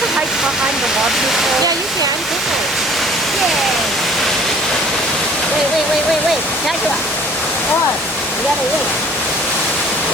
to hide behind the waterfall? Yeah, you can. Go for it. Yay! Wait. Joshua. What? You gotta wait.